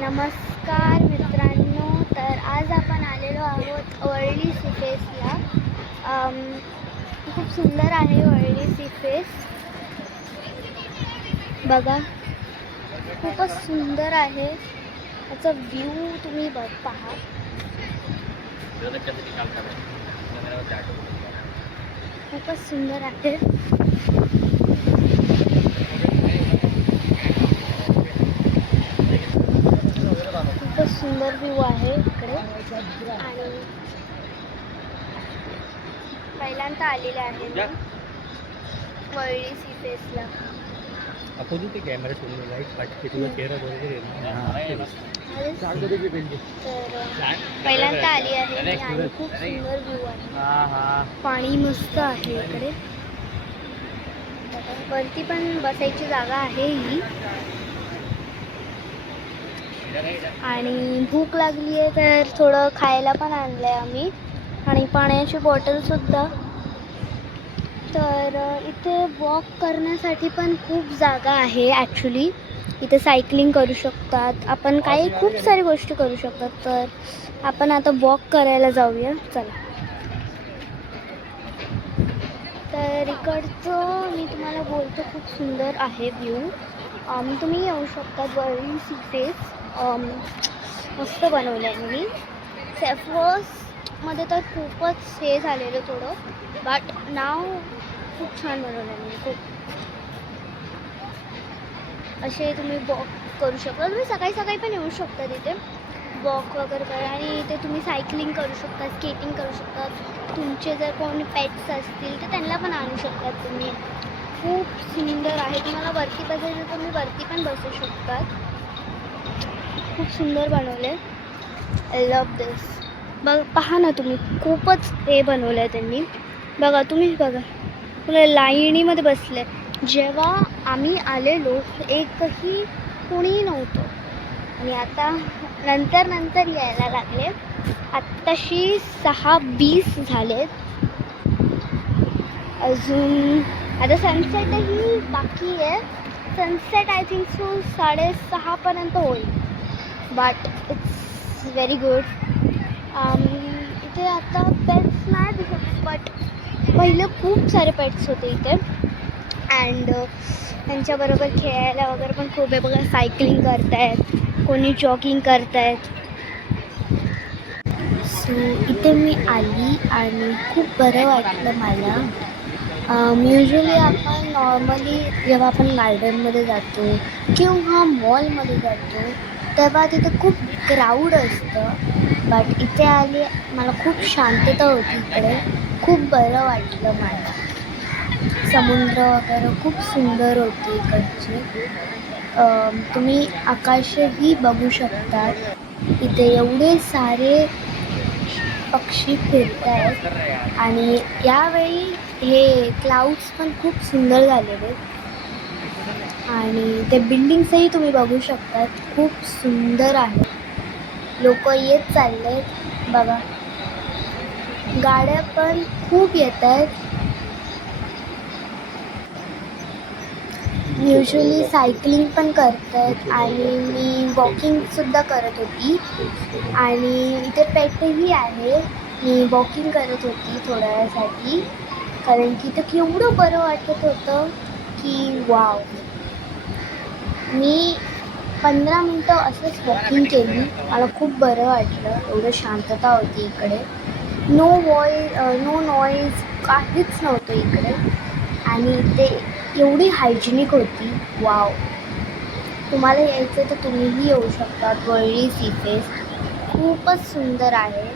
नमस्कार मित्रांनो, तर आज आपण आलेलो आहोत वरळी सी फेसला. खूप सुंदर आहे वरळी सी फेस. बघा, खूपच सुंदर आहे. याचा व्ह्यू तुम्ही पहा. खूपच सुंदर आहे. खूपच सुंदर व्ह्यू आहे इकडे. आणि पहिल्यांदा आलेले आहे मी वरळी सी फेसला. अपोजिट ते कॅमेरा सोडून लाईट पाठी तुझा चेहरा बरोबर आहे. तर पहिल्यांदा आली आहे मी आणि खूप सुंदर व्ह्यू आहे. पाणी मस्त आहे इकडे. वरती पण बसायची जागा आहे ही. आणि भूक लागली आहे तर थोडं खायला पण आणलंय आम्ही आणि पाण्याची बॉटल सुद्धा. तर इथे वॉक करण्यासाठी पण खूप जागा आहे ॲक्च्युली. इथे सायकलिंग करू शकतात आपण, काही खूप सारी गोष्टी करू शकतात. तर आपण आता वॉक करायला जाऊया, चला. तर इकडचं मी तुम्हाला बोलतो, खूप सुंदर आहे व्ह्यू. तुम्ही येऊ शकतात वरळी सी फेस. मस्त बनवलं आहे मी. फर्स्टमध्ये तर खूपच हे झालेलं थोडं, बट नाव खूप छान बनवलं आहे मी. खूप असे तुम्ही वॉक करू शकता. तुम्ही सकाळी सकाळी पण येऊ शकता तिथे वॉक वगैरे करा. आणि इथे तुम्ही सायकलिंग करू शकता, स्केटिंग करू शकतात. तुमचे जर कोणी पेट्स असतील तर त्यांना पण आणू शकतात तुम्ही. खूप सुंदर आहे. तुम्हाला वरती बसायचं तर तुम्ही वरती पण बसू शकतात. खूप सुंदर बनवले. आय लव्ह दिस. पहा ना तुम्ही, खूपच हे बनवलं आहे त्यांनी. बघा, तुम्ही बघा, तुला लाईनीमध्ये बसले. जेव्हा आम्ही आलेलो एकही कोणीही नव्हतं आणि आता नंतर यायला लागले. आत्ताशी 6:20 झालेत. अजून आता सनसेटही बाकी आहे. सनसेट आय थिंक सो 6:30पर्यंत होईल. But it's very good. इथे आता पेट्स नाही दिसत, बट पहिले खूप सारे पेट्स होते इथे. अँड त्यांच्याबरोबर खेळायला वगैरे पण खूप आहे. बघा, सायकलिंग करतायत, कोणी जॉगिंग करतायत. सो इथे मी आली आणि खूप बरं वाटलं मला. युजली आपण नॉर्मली जेव्हा आपण गार्डनमध्ये जातो किंवा मॉलमध्ये जातो तेव्हा तिथे खूप क्राऊड असतं. बट इथे आली, मला खूप शांतता होती इकडे. खूप बरं वाटलं मला. समुद्र वगैरे खूप सुंदर होते इकडचे. तुम्ही आकाशही बघू शकता. इथे एवढे सारे पक्षी फिरत आहेत आणि यावेळी हे क्लाउड्स पण खूप सुंदर झालेले. आणि ते बिल्डिंग्सही तुम्ही बघू शकतात, खूप सुंदर आहे. लोक येत चालले आहेत. बघा, गाड्या पण खूप येत आहेत. युजली सायकलिंग पण करतात आणि मी वॉकिंगसुद्धा करत होती. आणि इथे पेटही आहे. मी वॉकिंग करत होती थोड्या वेळासाठी, कारण की इथं केवढं बरं वाटत होतं की वाव. मी 15 मिनटं असंच वॉकिंग केली. मला खूप बरं वाटलं. एवढं शांतता होती इकडे. नो नॉईज, काहीच नव्हतं इकडे. आणि ते एवढी हायजिनिक होती. वाव. तुम्हाला यायचं तर तुम्हीही येऊ शकता. वरळी सी फेस खूपच सुंदर आहे.